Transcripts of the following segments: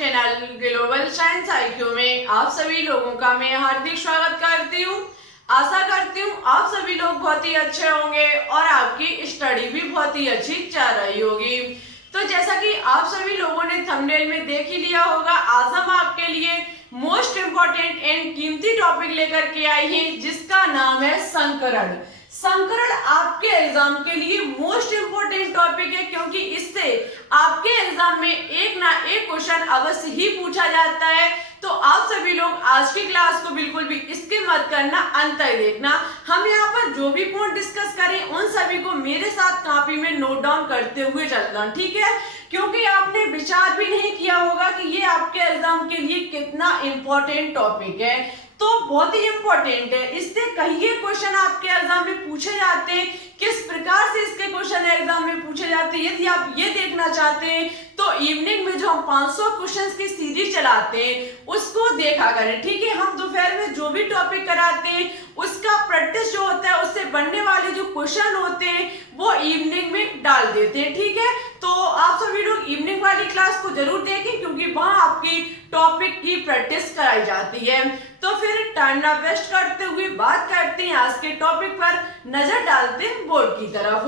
Channel global science IQ में आप सभी लोगों का मैं हार्दिक स्वागत करती हूँ। आशा करती हूँ आप सभी लोग बहुत ही अच्छे होंगे और आपकी स्टडी भी बहुत ही अच्छी चल रही होगी। तो जैसा कि आप सभी लोगों ने थंबनेल में देख ही लिया होगा, आज हम आपके लिए मोस्ट इम्पोर्टेंट एंड कीमती टॉपिक लेकर के आए हैं जिसका नाम है संकरण। संकरण आपके एग्जाम के लिए मोस्ट इम्पोर्टेंट टॉपिक है क्योंकि इससे आपके एग्जाम में एक ना एक क्वेश्चन अवश्य ही पूछा जाता है। तो आप सभी लोग आज की क्लास को बिल्कुल भी स्किप मत करना, अंत तक देखना। हम यहाँ पर जो भी पॉइंट डिस्कस करें उन सभी को मेरे साथ कॉपी में नोट डाउन करते हुए चलना, ठीक है? क्योंकि आपने विचार भी नहीं किया होगा कि ये आपके एग्जाम के लिए कितना इम्पोर्टेंट टॉपिक है। तो बहुत ही इम्पोर्टेंट है, इससे कई क्वेश्चन आपके एग्जाम में पूछे जाते हैं। किस प्रकार से इसके क्वेश्चन एग्जाम में पूछे जाते हैं यदि आप ये देखना चाहते हैं तो इवनिंग में जो हम 500 क्वेश्चंस की सीरीज चलाते हैं उसको देखा करें, ठीक है? हम दोपहर में जो भी टॉपिक कराते हैं उसका प्रैक्टिस जो होता है उससे बनने वाले जो क्वेश्चन होते हैं वो इवनिंग में डाल देते हैं, ठीक है? तो आप सभी लोग इवनिंग वाली क्लास को जरूर देखें क्योंकि वहां आपकी टॉपिक की प्रैक्टिस कराई जाती है। तो फिर टाइम ना वेस्ट करते हुए बात करते हैं आज के टॉपिक पर, नजर डालते हैं बोर्ड की तरफ।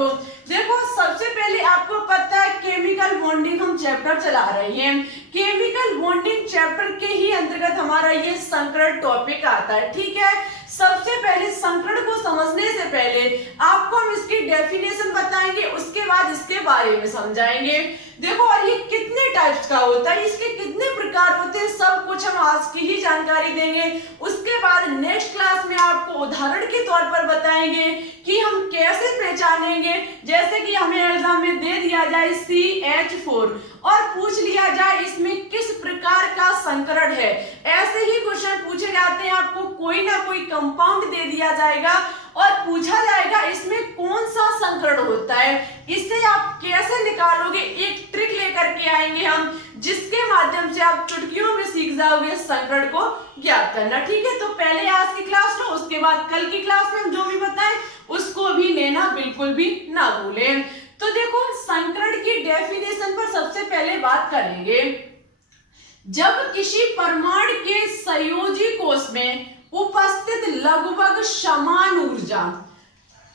देखो, सबसे पहले आपको पता है केमिकल बॉन्डिंग हम चैप्टर चला रहे हैं। केमिकल बॉन्डिंग चैप्टर के ही अंतर्गत हमारा ये संकरण टॉपिक आता है, ठीक है? सबसे पहले संकरण को समझने से पहले आपको हम इसकी डेफिनेशन बताएंगे, उसके बाद इसके बारे में समझाएंगे। देखो, और ये कितने टाइप्स का होता है, इसके कितने प्रकार होते हैं, सब कुछ हम आज की ही जानकारी देंगे। उसके बाद नेक्स्ट क्लास में आपको उदाहरण के तौर पर बताएंगे कि हम कैसे पहचानेंगे। जैसे कि हमें एग्जाम में दे दिया जाए CH4 और पूछ लिया जाए इसमें किस प्रकार का संकरण है, ऐसे ही क्वेश्चन पूछे जाते हैं। आपको कोई ना कोई कंपाउंड दे दिया जाएगा और पूछा जाएगा इसमें कौन सा संकरण होता है, इससे आप कैसे निकालोगे, एक ट्रिक लेकर के आएंगे हम जिसके माध्यम से आप चुटकियों में सीख जाओगे संकरण को ज्ञात करना, ठीक है? तो पहले आज की क्लास लो, उसके बाद कल की क्लास में हम जो भी बताएं उसको भी लेना बिल्कुल भी ना भूलें। तो देखो, संकरण की डेफिनेशन पर सबसे पहले बात करेंगे। जब किसी परमाणु के संयोजी कोष में उपस्थित लगभग समान ऊर्जा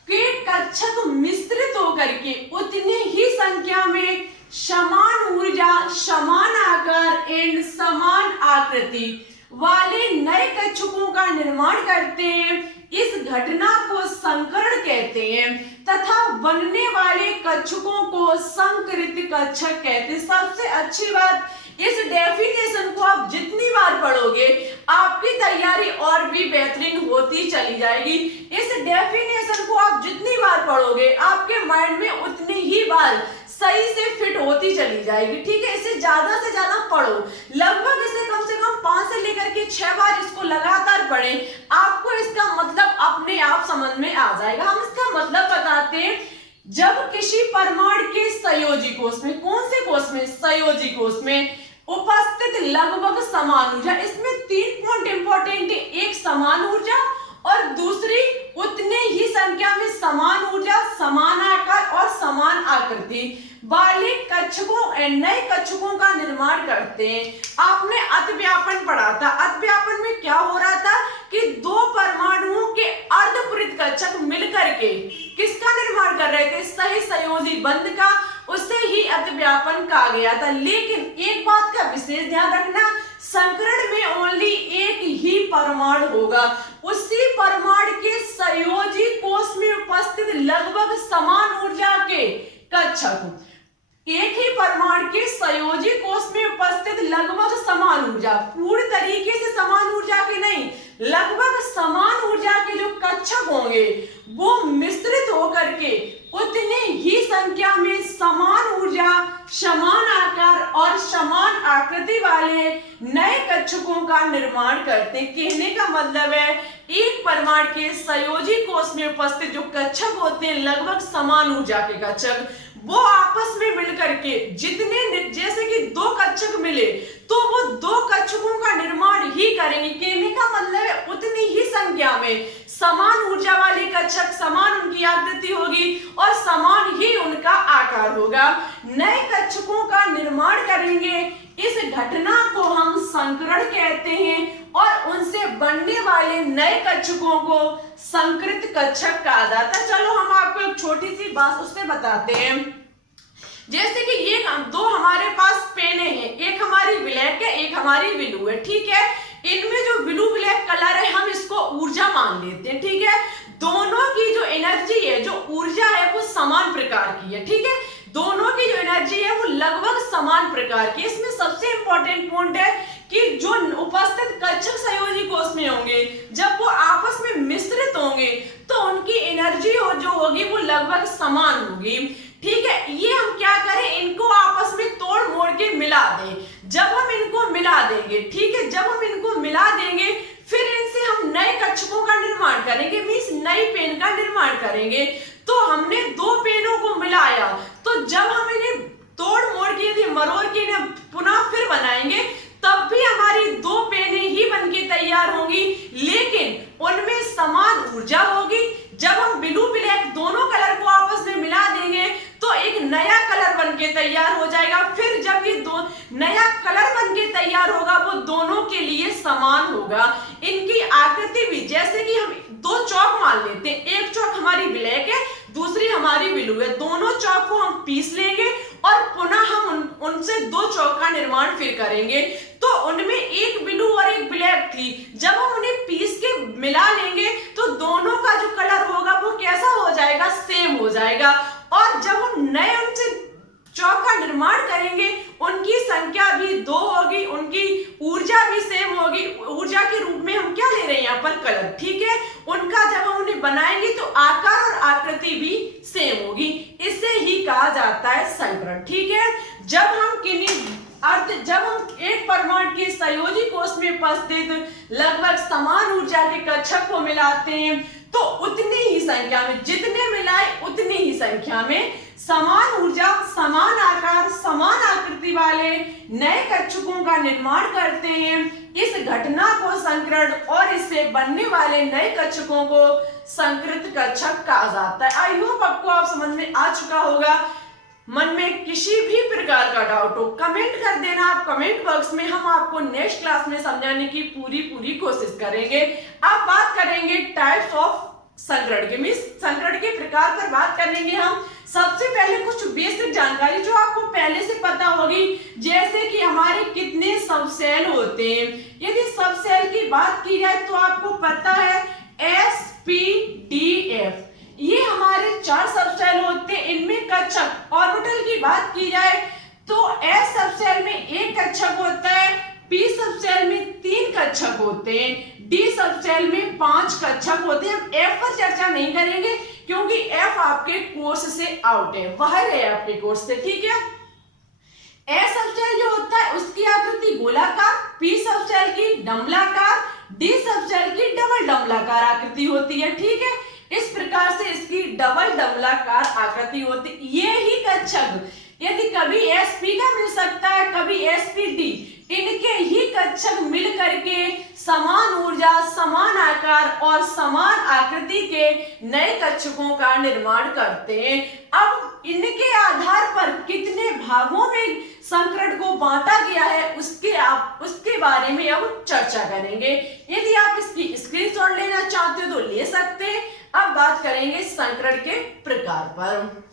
के कक्षक मिश्रित होकर के उतनी ही संख्या में समान ऊर्जा, समान आकार एंड समान आकृति वाले नए कक्षकों का निर्माण करते हैं, इस घटना को संकरण कहते हैं तथा बनने वाले कक्षकों को संकरित कक्षक कहते हैं। सबसे अच्छी बात, इस डेफिनेशन को आप जितनी बार पढ़ोगे आपकी तैयारी और भी बेहतरीन होती चली जाएगी। इस डेफिनेशन को आप जितनी बार पढ़ोगे आपके माइंड में उतनी ही बार सही से फिट होती चली जाएगी, ठीक है? इसे ज्यादा से ज्यादा पढ़ो, लगभग इसे कम से कम 5 से लेकर के 6 बार इसको लगातार पढ़ें, आपको इसका मतलब अपने आप समझ में आ जाएगा। हम इसका मतलब बताते हैं। जब किसी परमाणु के संयोजी कोष में, कौन से कोष में? संयोजी कोष में उपस्थित लगभग समान ऊर्जा, इसमें 3 पॉइंट इंपॉर्टेंट है। एक, समान ऊर्जा, और दूसरी उतने ही संख्या में समान ऊर्जा, समान आकार और समान आकृति वाले कक्षकों, नए कक्षकों का निर्माण करते हैं। आपने अतिव्यापन पढ़ा था। अतिव्यापन में क्या हो रहा था कि दो परमाणुओं के अर्धपूरित कक्षक मिलकर के किसका निर्माण कर रहे थे? सही संयोजी बंध का, उससे ही अतिव्यापन कहा गया था। लेकिन एक बात का विशेष ध्यान रखना, संकरण में ओनली एक ही परमाणु होगा, उसी परमाणु के संयोजी कोष में उपस्थित लगभग समान ऊर्जा के कक्षक। एक ही परमाणु के संयोजी कोष में उपस्थित लगभग समान ऊर्जा, पूरी तरीके से समान ऊर्जा के नहीं, लगभग समान ऊर्जा के जो कक्षक होंगे वो मिश्रित होकर के उतनी ही संख्या में समान ऊर्जा, समान आकार और समान आकृति वाले नए कक्षकों का निर्माण करते हैं। कहने का मतलब है एक परमाणु के संयोजी कोष में उपस्थित जो कक्षक होते हैं लगभग समान ऊर्जा के कक्षक, वो आपस में मिलकर के जितने, जैसे कि 2 कक्षक मिले तो वो 2 कक्षकों का निर्माण ही करेंगे। कहने का मतलब है उतनी ही संख्या में समान ऊर्जा वाले कक्षक, समान उनकी आकृति होगी और समान ही उनका आकार होगा। नए कक्षकों का निर्माण करेंगे, इस घटना को हम संकरण कहते हैं और उनसे बनने वाले नए कक्षकों को संकृत कक्षक कहा जाता है। चलो हम आपको एक छोटी सी बात उससे बताते हैं। जैसे कि ये दो हमारे पास पेने हैं, एक हमारी ब्लैक है, एक हमारी ब्लू है, ठीक है। इनमें जो ब्लू ब्लैक कलर है हम इसको ऊर्जा मान लेते हैं, ठीक है। दोनों की जो एनर्जी है, जो ऊर्जा है वो समान प्रकार की है, ठीक है। दोनों की जो एनर्जी है वो लगभग समान प्रकार की। इसमें सबसे इंपॉर्टेंट पॉइंट है कि जो उपस्थित कक्षक संयोजी कोष में होंगे, जब वो आपस में मिश्रित होंगे तो उनकी एनर्जी जो होगी वो लगभग समान होगी, ठीक है। ये हम क्या करें, इनको आपस में तोड़ मोड़ के मिला दें। जब हम इनको मिला देंगे, ठीक है, जब हम इनको मिला देंगे फिर इनसे हम नए कक्षकों का निर्माण करेंगे, मींस नई पेन का निर्माण करेंगे। तो हमने दो पेनों को मिलाया, तो जब हम इन्हें तोड़ मोड़ के यदि मरोड़ के इन्हें पुनः फिर बनाएंगे तब भी हमारी दो पेनें ही बनके तैयार होंगी, लेकिन उनमें समान ऊर्जा होगी। जब हम ब्लू ब्लैक दोनों कलर को आपस में मिला देंगे तो एक नया कलर बनके तैयार हो जाएगा। फिर जब ये दो नया कलर बनके तैयार होगा वो दोनों के लिए समान होगा। इनकी आकृति भी, जैसे कि हम दो चौक मान लेते हैं, एक चौक हमारी ब्लैक है, दूसरी हमारी ब्लू है। दोनों चौक को हम पीस लेंगे और पुनः हम उनसे दो चौक का निर्माण फिर करेंगे। तो उनमें एक ब्लू और एक ब्लैक थी, जब हम उन्हें पीस के मिला लेंगे तो दोनों का जो कलर होगा वो कैसा हो जाएगा, सेम हो जाएगा। और जब हम नए उनसे चौक का निर्माण करेंगे उनकी संख्या भी दो होगी, उनकी ऊर्जा भी सेम होगी। ऊर्जा के रूप में हम क्या ले रहे हैं यहाँ पर, कलर, ठीक है। उनका जब हम उन्हें बनाएंगे तो आकार और आकृति भी सेम होगी। इसे ही कहा जाता है संकरण, ठीक है। जब हम एक परमाणु के संयोजी कोष में उपस्थित लगभग समान ऊर्जा के कक्षक को मिलाते हैं तो उतनी ही संख्या में, जितने मिलाए उतनी ही संख्या में समान ऊर्जा, समान आकार, समान आकृति वाले नए कक्षकों का निर्माण करते हैं। इस घटना को संकरण और इससे बनने वाले नए कक्षकों को संकृत कक्षक कहा जाता है। आई होप आपको आप समझ में आ चुका होगा। मन में किसी भी प्रकार का डाउट हो कमेंट कर देना आप कमेंट बॉक्स में, हम आपको नेक्स्ट क्लास में समझाने की पूरी कोशिश करेंगे। अब बात करेंगे टाइप्स ऑफ संकरण के, मींस संकरण के प्रकार पर बात करेंगे हम। सबसे पहले कुछ बेसिक जानकारी जो आपको पहले से पता होगी, जैसे कि हमारे कितने सब सेल होते हैं। यदि सब सेल की बात की जाए तो आपको पता है SPDF, ये हमारे 4 सब सेल होते हैं। इनमें कक्षक ऑर्बिटल की बात की जाए तो S सब सेल में 1 कक्षक होता है, P सब सेल में 3 कक्षक होते हैं, D सब सेल में 5 कक्षक होते हैं। हम F पर चर्चा नहीं करेंगे क्योंकि F आपके कोर्स से आउट है, बाहर है आपके कोर्स से, ठीक है। S सब सेल जो होता है उसकी आकृति गोलाकार, P सब सेल की डमलाकार, D सब सेल की डबल डमलाकार आकृति होती है, ठीक है। इस प्रकार से इसकी डबल डमलाकार आकृति होती है। ये ही कक्षक यदि कभी SP का मिल सकता है, कभी SPD, इनके ही कक्षक मिल करके समान ऊर्जा, समान आकार और समान आकृति के नए कक्षकों का निर्माण करते हैं। अब इनके आधार पर कितने भागों में संकरण को बांटा गया है उसके बारे में अब चर्चा करेंगे। यदि आप इसकी स्क्रीनशॉट लेना चाहते हो तो ले सकते हैं। अब बात करेंगे संकरण के प्रकार पर।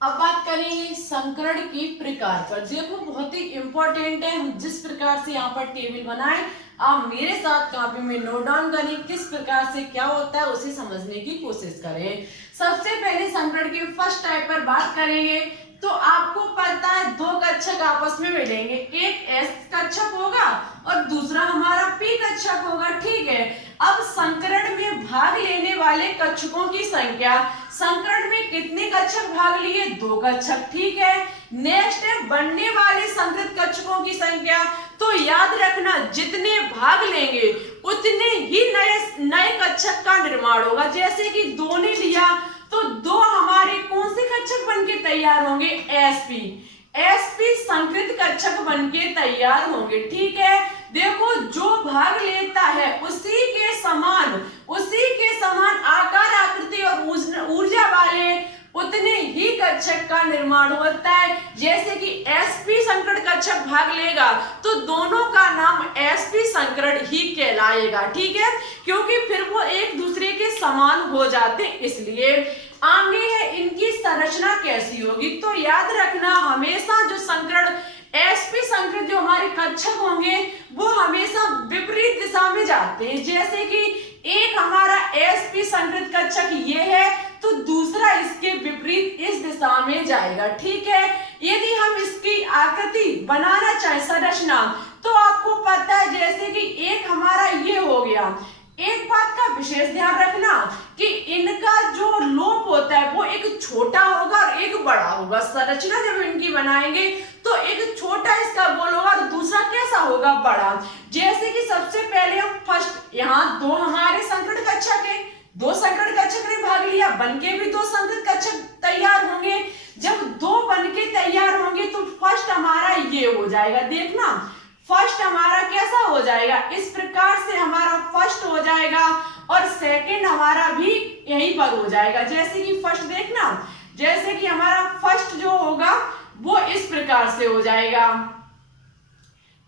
अब बात करेंगे संकरण के प्रकार पर। देखो बहुत ही इंपॉर्टेंट है, हम जिस प्रकार से यहाँ पर टेबल बनाए आप मेरे साथ कॉपी में नोट डाउन करें, किस प्रकार से क्या होता है उसे समझने की कोशिश करें। सबसे पहले संकरण के फर्स्ट टाइप पर बात करेंगे तो आपको पता है 2 कक्षक आपस में मिलेंगे, एक S कक्षक होगा और दूसरा हमारा P कक्षक होगा, ठीक है। अब संकरण में भाग लेने वाले कक्षकों की संख्या, संकरण में कितने कक्षक भाग लिए, 2 कक्षक, ठीक है। नेक्स्ट है बनने वाले संकृत कक्षकों की संख्या, तो याद रखना जितने भाग लेंगे उतने ही नए कक्षक का निर्माण होगा। जैसे कि 2 ने लिया तो 2 हमारे कौन से कक्षक बनके तैयार होंगे, SP। sp संकृत कक्षक बनके तैयार होंगे। ठीक है, देखो जो भाग लेता है उसी के समान आकार आकृति और ऊर्जा वाले उतने ही कक्षक का निर्माण होता है। जैसे कि sp संकरण कक्षक भाग लेगा तो दोनों का नाम sp संकरण ही कहलाएगा। ठीक है, क्योंकि फिर वो एक दूसरे के समान हो जाते इसलिए। आगे है इनकी संरचना कैसी होगी, तो याद रखना हमेशा जो संकरण sp संकरण जो हमारे कक्षक होंगे वो हमेशा विपरीत दिशा में जाते हैं। जैसे कि एक हमारा sp संकृत कक्षक ये है तो दूसरा इसके विपरीत इस दिशा में जाएगा। ठीक है, यदि हम इसकी आकृति बनाना चाहे संरचना तो आपको पता है जैसे कि एक हमारा ये हो गया। एक बात का विशेष ध्यान रखना कि इनका जो लोप होता है वो एक छोटा होगा और एक बड़ा होगा। संरचना जब इनकी बनाएंगे तो एक छोटा इसका गोल होगा और दूसरा कैसा होगा, बड़ा। जैसे कि सबसे पहले हम फर्स्ट यहाँ दो हमारे संकरण कक्षक है, दो संकरण कक्षक ने भाग लिया, बनके भी दो संकृत कक्षक तैयार होंगे। जब दो बनके तैयार होंगे तो फर्स्ट हमारा ये हो जाएगा, देखना फर्स्ट हमारा कैसा हो जाएगा, इस प्रकार से हमारा फर्स्ट हो जाएगा और सेकंड हमारा भी यहीं पर हो जाएगा। जैसे कि फर्स्ट देखना, जैसे कि हमारा फर्स्ट जो होगा वो इस प्रकार से हो जाएगा।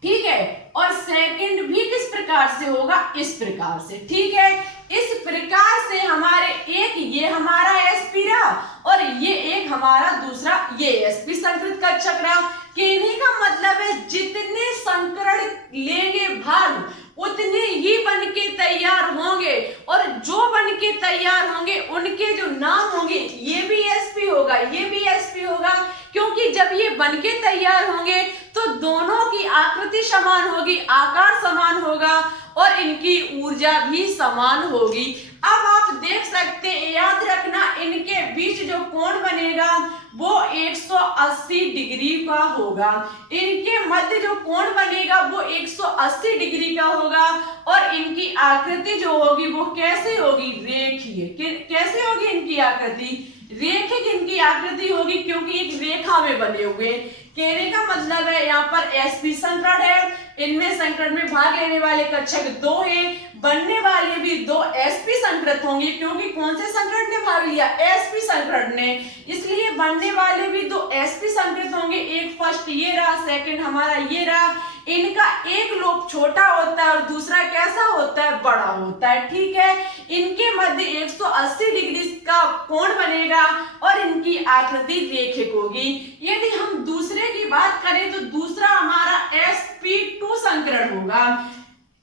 ठीक है, और सेकंड भी किस प्रकार से होगा, इस प्रकार से। ठीक है, इस प्रकार से हमारे एक ये हमारा sp रहा और ये एक हमारा दूसरा ये sp संकृत कक्षक रहा। कहने का मतलब है जितने संकरण लेंगे भाग उतने ही बनके तैयार होंगे और जो बनके तैयार होंगे उनके जो नाम होंगे ये भी sp होगा, ये भी sp होगा, क्योंकि जब ये बनके तैयार होंगे तो दोनों की आकृति समान होगी, आकार समान होगा और इनकी ऊर्जा भी समान होगी। अब आप देख सकते हैं, याद रखना इनके बीच जो कोण बनेगा वो 180 डिग्री का होगा। इनके मध्य जो कोण बनेगा वो 180 डिग्री का होगा और इनकी आकृति जो होगी वो कैसे होगी, रेखीय। कैसे होगी इनकी आकृति, रेखिक इनकी आकृति होगी, क्योंकि एक रेखा में बने हुए। कहने का मतलब है यहाँ पर sp संकरण है, इनमें संकरण में भाग लेने वाले कक्षक दो हैं, बनने वाले भी दो sp संकृत होंगे, क्योंकि कौन से संकरण ने भाग लिया, sp संकरण ने, इसलिए बनने वाले भी दो sp संकृत होंगे। एक फर्स्ट ये रहा, सेकंड हमारा ये रहा। इनका एक लोप छोटा होता है और दूसरा कैसा होता है, बड़ा होता है। ठीक है, इनके मध्य 180 डिग्री का कोण बनेगा और इनकी आकृति रेखिक होगी। यदि हम दूसरे की बात करें तो दूसरा हमारा sp2 संकरण होगा,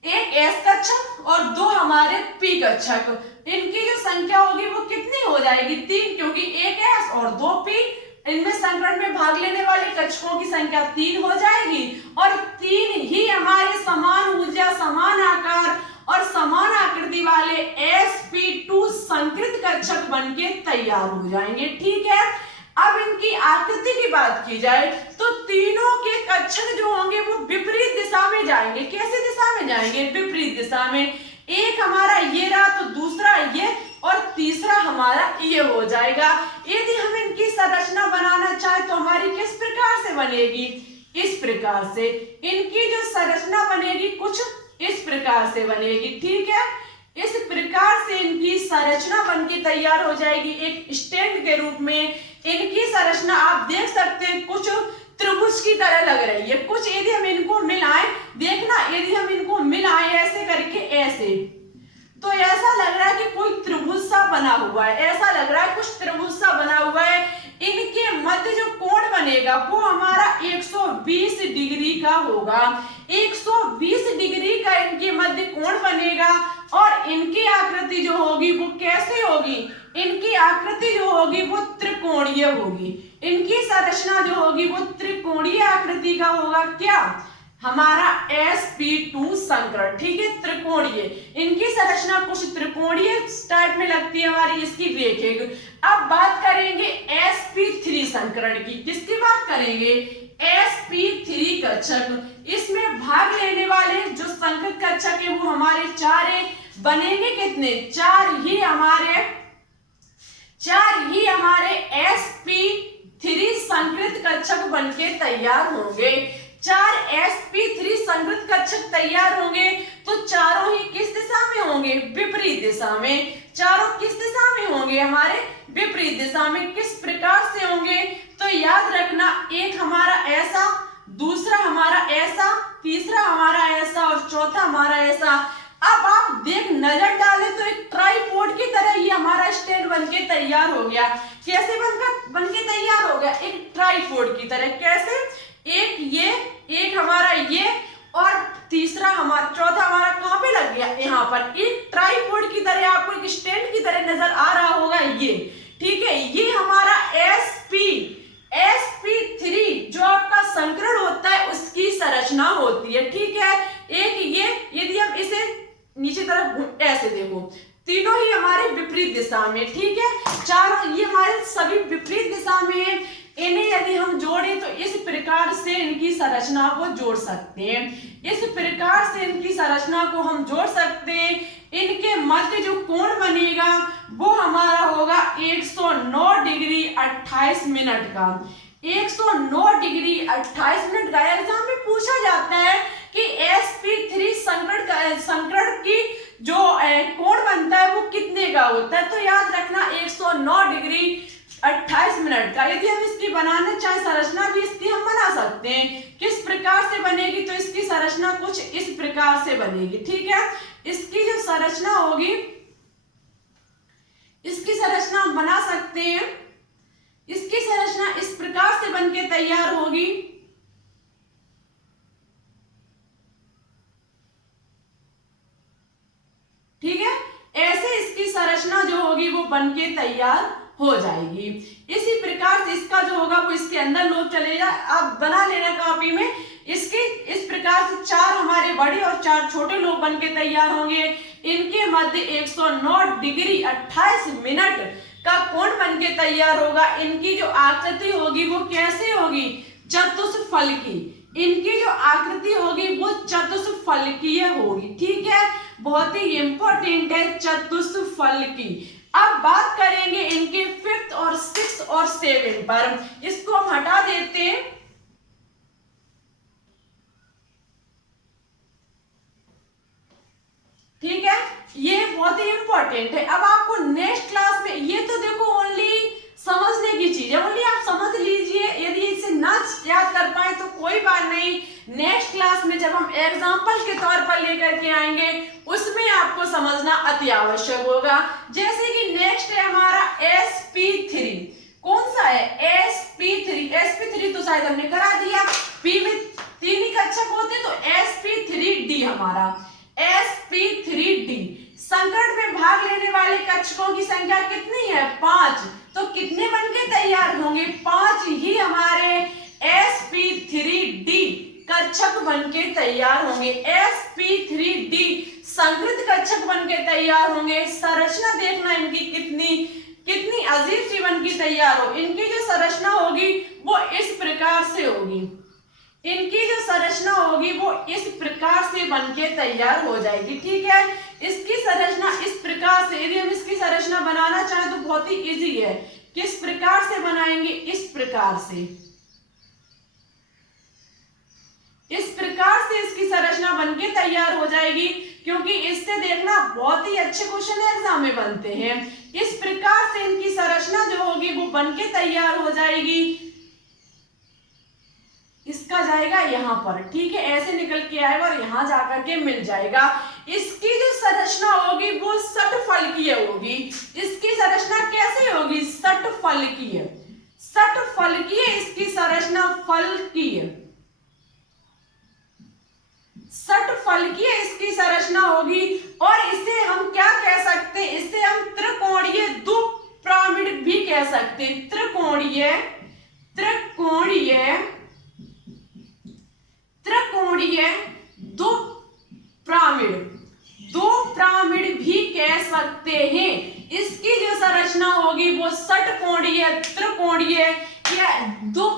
एक s कक्षक और दो हमारे p कक्षक। इनकी जो संख्या होगी वो कितनी हो जाएगी, 3, क्योंकि एक s और दो p, इनमें संकरण में भाग लेने वाले कक्षकों की संख्या 3 हो जाएगी और 3 ही हमारे समान ऊर्जा, समान आकार और समान आकृति वाले sp2 संकृत कक्षक बनके तैयार हो जाएंगे। ठीक है, अब इनकी आकृति की बात की जाए तो तीनों के कक्षक जो होंगे वो विपरीत दिशा में जाएंगे। कैसे दिशा में जाएंगे, विपरीत दिशा में। एक हमारा ये रहा तो दूसरा ये और तीसरा हमारा ये हो जाएगा। यदि हम इनकी संरचना बनाना चाहे तो हमारी किस प्रकार से बनेगी, इस प्रकार से। इनकी जो संरचना बनेगी कुछ इस प्रकार से बनेगी। ठीक है, इस प्रकार से इनकी संरचना बनके तैयार हो जाएगी एक स्टैंड के रूप में। इनकी संरचना आप देख सकते हैं कुछ त्रिभुज की तरह लग रही है। कुछ यदि हम इनको मिलाएं, देखना यदि हम इनको मिलाएं ऐसे करके, ऐसे, तो ऐसा लग रहा है कि कोई त्रिभुज सा बना हुआ है, ऐसा लग रहा है कुछ त्रिभुज सा बना हुआ है। इनके मध्य जो कोण बनेगा वो हमारा 120 डिग्री का होगा। 120 डिग्री का इनके मध्य कोण बनेगा और इनकी आकृति जो होगी वो कैसे होगी, इनकी आकृति जो होगी वो त्रिकोणीय होगी। इनकी संरचना जो होगी वो त्रिकोणीय आकृति का होगा। क्या, हमारा sp2 संकरण। ठीक है, त्रिकोणीय। इनकी संरचना कुछ त्रिकोणीय टाइप में लगती है हमारी, इसकी रेखिक। अब बात करेंगे sp3 संकरण की। किसकी बात करेंगे, sp3 कक्षक। इसमें भाग लेने वाले जो संकृत कक्षक है वो हमारे 4 है। बनेंगे कितने, 4 ही हमारे sp sp3 संकृत कक्षक बनके तैयार होंगे। 4 sp3 संकृत कक्षक तैयार होंगे तो चारों ही किस दिशा में होंगे? विपरीत दिशा में। चारों किस दिशा में होंगे? हमारे विपरीत दिशा में। किस प्रकार से होंगे? तो याद रखना, एक हमारा ऐसा, दूसरा हमारा ऐसा, तीसरा हमारा ऐसा और चौथा हमारा ऐसा। अब आप देख नजर डाले तो एक ट्राइपॉड की तरह ये हमारा स्टैंड बनके तैयार हो गया। कैसे बनके तैयार हो गया? एक ट्राइपॉड की तरह। कैसे? एक ये, एक हमारा ये और तीसरा हमारा, चौथा हमारा कहाँ पे लग गया? यहाँ पर। एक ट्राइपॉड की तरह आपको एक स्टैंड की तरह नजर आ रहा होगा ये। ठीक है, ये हमारा sp3 जो आपका संकरण होता है उसकी संरचना होती है। ठीक है, एक ये, यदि हम इसे नीचे तरफ ऐसे देखो, तीनों ही हमारे विपरीत दिशा में। ठीक है, चारों ये हमारे सभी विपरीत दिशा में है। इन्हें यदि हम जोड़ें तो इस प्रकार से इनकी संरचना को जोड़ सकते हैं। इस प्रकार से इनकी संरचना को हम जोड़ सकते हैं। इनके मध्य जो कोण बनेगा वो हमारा होगा 109 डिग्री 28 मिनट का। 109 डिग्री 28 मिनट का। एग्जाम में पूछा जाता है कि sp3 संकरण की जो कोण बनता है वो कितने का होता है? तो याद रखना 109 डिग्री 28 मिनट का। यदि हम इसकी बनाना चाहे संरचना भी इसकी हम बना सकते हैं। किस प्रकार से बनेगी? तो इसकी संरचना कुछ इस प्रकार से बनेगी। ठीक है, इसकी जो संरचना होगी, इसकी संरचना हम बना सकते हैं। इसकी संरचना इस प्रकार से बनके तैयार होगी। ठीक है, ऐसे इसकी संरचना जो होगी वो बनके तैयार हो जाएगी। इसी प्रकार से इसका जो होगा वो इसके अंदर लोब चलेगा। आप बना लेना कॉपी में। इसके इस प्रकार से 4 हमारे बड़े और 4 छोटे लोब बनके तैयार होंगे। इनके मध्य 109 डिग्री 28 मिनट का कोण बनके तैयार होगा। इनकी जो आकृति होगी वो कैसे होगी? चतुष्फलकी। इनकी जो आकृति होगी वो चतुष्फलकीय होगी। ठीक है, बहुत ही इंपॉर्टेंट है चतुष्फलकी। अब बात करेंगे इनके 5th और 6th और 7 पर। इसको हम हटा देते हैं। ठीक है, ये बहुत ही इंपॉर्टेंट है। अब आपको नेक्स्ट क्लास में, ये तो देखो ओनली समझने की चीज है, ओनली आप समझ लीजिए। यदि इसे ना याद कर पाए तो कोई बात नहीं। नेक्स्ट क्लास में जब हम एग्जाम्पल के तौर पर लेकर के आएंगे उसमें आपको समझना अति आवश्यक होगा। जैसे कि नेक्स्ट है हमारा sp3। कौन सा है? sp3 तो शायद हमने करा दिया। p में 3 ही कक्षक होते तो sp3d हमारा। sp3d संकरण में भाग लेने वाले कक्षकों की संख्या कितनी है? 5। तो कितने बनके तैयार होंगे? 5 ही हमारे sp3d कक्षक बनके तैयार होंगे। sp3d संकृत कक्षक बनके तैयार होंगे। संरचना देखना इनकी कितनी अजीब सी बनके तैयार हो। इनकी जो संरचना होगी वो इस प्रकार से होगी। इनकी जो संरचना होगी वो इस प्रकार से बनके तैयार हो जाएगी। ठीक है, इसकी संरचना इस प्रकार से। यदि हम इसकी संरचना बनाना चाहें तो बहुत ही इजी है। किस प्रकार से बनाएंगे? इस प्रकार से। इस प्रकार से इसकी संरचना बनके तैयार हो जाएगी। क्योंकि इससे देखना बहुत ही अच्छे क्वेश्चन एग्जाम में बनते हैं। इस प्रकार से इनकी संरचना जो होगी वो बनके तैयार हो जाएगी। इसका जाएगा यहाँ पर। ठीक है, ऐसे निकल के आएगा और यहाँ जाकर के मिल जाएगा। इसकी जो संरचना होगी वो षटफलकीय होगी। इसकी संरचना कैसे होगी? षटफलकीय। षटफलकीय इसकी संरचना, फलकीय। षटफलकीय इसकी संरचना होगी। और इसे हम क्या कह सकते हैं? इसे हम त्रिकोणीय द्विपिरामिड भी कह सकते हैं। त्रिकोणीय दो पिरामिड भी कह सकते हैं। इसकी जो संरचना होगी वो षटकोणीय, त्रिकोणीय या दो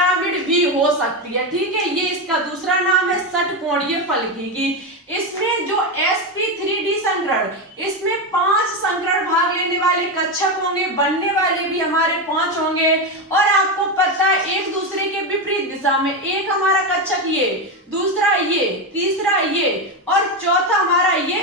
पिरामिड भी हो सकती है। ठीक है, ये इसका दूसरा नाम है षटकोणीय फलकी की। इसमें जो sp3d संकरण, इसमें 5 संकरण भाग लेने वाले कक्षक होंगे, बनने वाले भी हमारे 5 होंगे। और आपको पता है एक दूसरे के विपरीत दिशा में, एक हमारा कक्षक ये, दूसरा ये, तीसरा ये और चौथा हमारा ये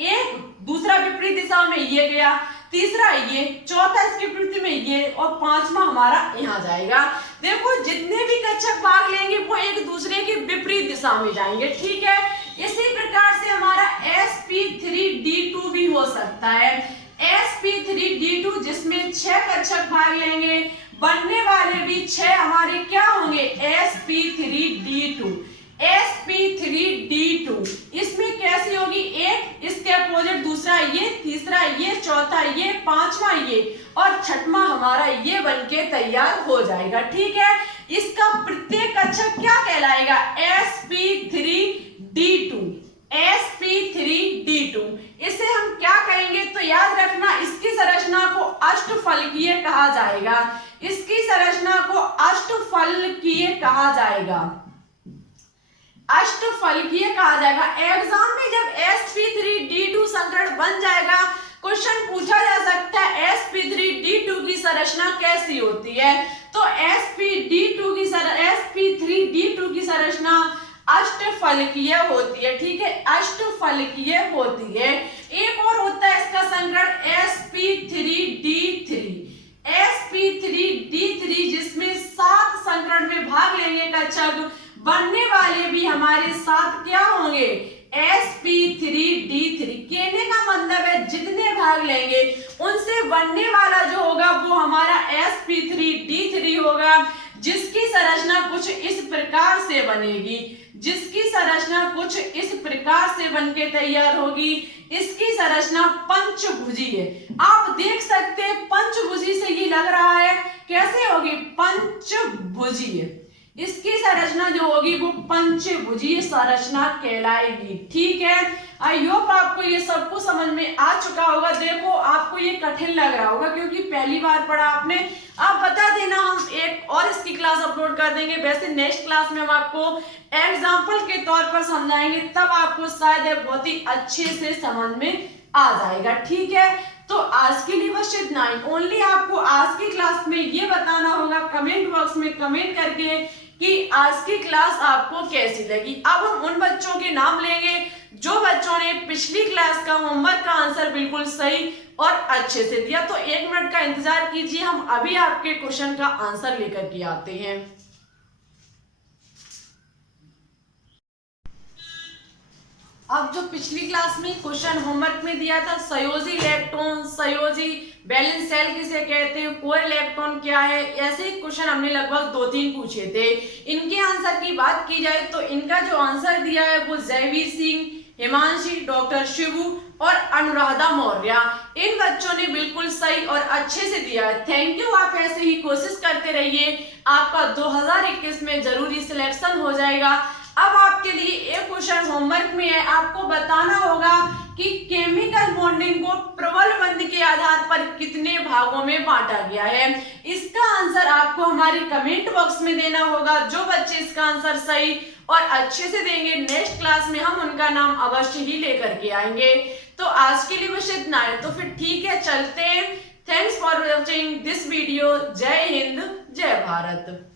एक दूसरा विपरीत दिशा में ये गया, तीसरा ये, चौथा इसके विपरीत में ये और पांचवा हमारा यहाँ जाएगा। देखो जितने भी कक्षक भाग लेंगे वो एक दूसरे के विपरीत दिशा में जाएंगे। ठीक है, इसी प्रकार से हमारा sp3d2 भी हो सकता है। sp3d2 जिसमें 6 कक्षक भाग लेंगे, बनने वाले भी 6 हमारे क्या होंगे, sp3d2। sp3d2 इसमें कैसी होगी, एक इसके अपोजिट दूसरा ये, तीसरा ये, चौथा ये, पांचवा ये और छठवां हमारा ये बनके तैयार हो जाएगा। ठीक है, इसका प्रत्येक कक्षक क्या कहलाएगा, sp3d2। sp3d2 इसे हम क्या कहेंगे, तो याद रखना इसकी संरचना को अष्टफलकीय कहा जाएगा। इसकी संरचना को अष्टफलकीय कहा जाएगा, अष्टफलकीय कहा जाएगा। एग्जाम में जब sp3d2 संकरण बन जाएगा, क्वेश्चन पूछा जा सकता है sp3d2 की संरचना कैसी होती है, तो sp3d2 की संरचना अष्टफलकीय होती है। ठीक है, अष्टफलकीय होती है। एक और होता है इसका संकरण sp3d3। sp3d3 जिसमें 7 संकरण में भाग लेंगे कक्षक, बनने वाले भी हमारे 7 क्या होंगे, sp3d3। कहने का मतलब है जितने भाग लेंगे उनसे बनने वाला जो होगा वो हमारा sp3d3 होगा, जिसकी संरचना कुछ इस प्रकार से बनेगी, जिसकी संरचना कुछ इस प्रकार से बनके तैयार होगी। इसकी संरचना पंचभुजी है। आप देख सकते हैं पंचभुजी से ये लग रहा है, कैसे होगी, पंचभुजी है। इसकी संरचना जो होगी वो पंचभुजीय संरचना कहलाएगी। ठीक है, आई होप आपको ये सब कुछ समझ में आ चुका होगा। देखो आपको ये कठिन लग रहा होगा क्योंकि पहली बार पढ़ा आपने। आप बता देना, हम एक और इसकी क्लास अपलोड कर देंगे। वैसे नेक्स्ट क्लास में हम आपको एग्जाम्पल के तौर पर समझाएंगे, तब आपको शायद बहुत ही अच्छे से समझ में आ जाएगा। ठीक है, तो आज के लिए बस इतना ही। ओनली आपको आज की क्लास में ये बताना होगा कमेंट बॉक्स में कमेंट करके कि आज की क्लास आपको कैसी लगी। अब हम उन बच्चों के नाम लेंगे जो बच्चों ने पिछली क्लास का होमवर्क का आंसर बिल्कुल सही और अच्छे से दिया। तो 1 मिनट का इंतजार कीजिए, हम अभी आपके क्वेश्चन का आंसर लेकर के आते हैं। अब जो पिछली क्लास में क्वेश्चन होमवर्क में दिया था, संयोजी इलेक्ट्रॉन, संयोजी बैलेंस सेल किसे कहते हैं, कोर इलेक्ट्रॉन क्या है, ऐसे ही क्वेश्चन हमने लगभग 2-3 पूछे थे। इनके आंसर की बात की जाए तो इनका जो आंसर दिया है वो जयवीर सिंह, हिमांशी, डॉक्टर शिबू और अनुराधा मौर्य, इन बच्चों ने बिल्कुल सही और अच्छे से दिया है। Thank you. आप ऐसे ही कोशिश करते रहिए, आपका 2021 में जरूरी सिलेक्शन हो जाएगा। अब आपके लिए एक क्वेश्चन होमवर्क में है, आपको बताना होगा कि केमिकल बॉन्डिंग को प्रबल बंध के आधार पर कितने भागों में बांटा गया है। इसका आंसर आपको हमारे कमेंट बॉक्स में देना होगा। जो बच्चे इसका आंसर सही और अच्छे से देंगे, नेक्स्ट क्लास में हम उनका नाम अवश्य ही लेकर के आएंगे। तो आज के लिए बस इतना है, तो फिर ठीक है, चलते हैं। Thanks for watching this video. जय हिंद, जय भारत।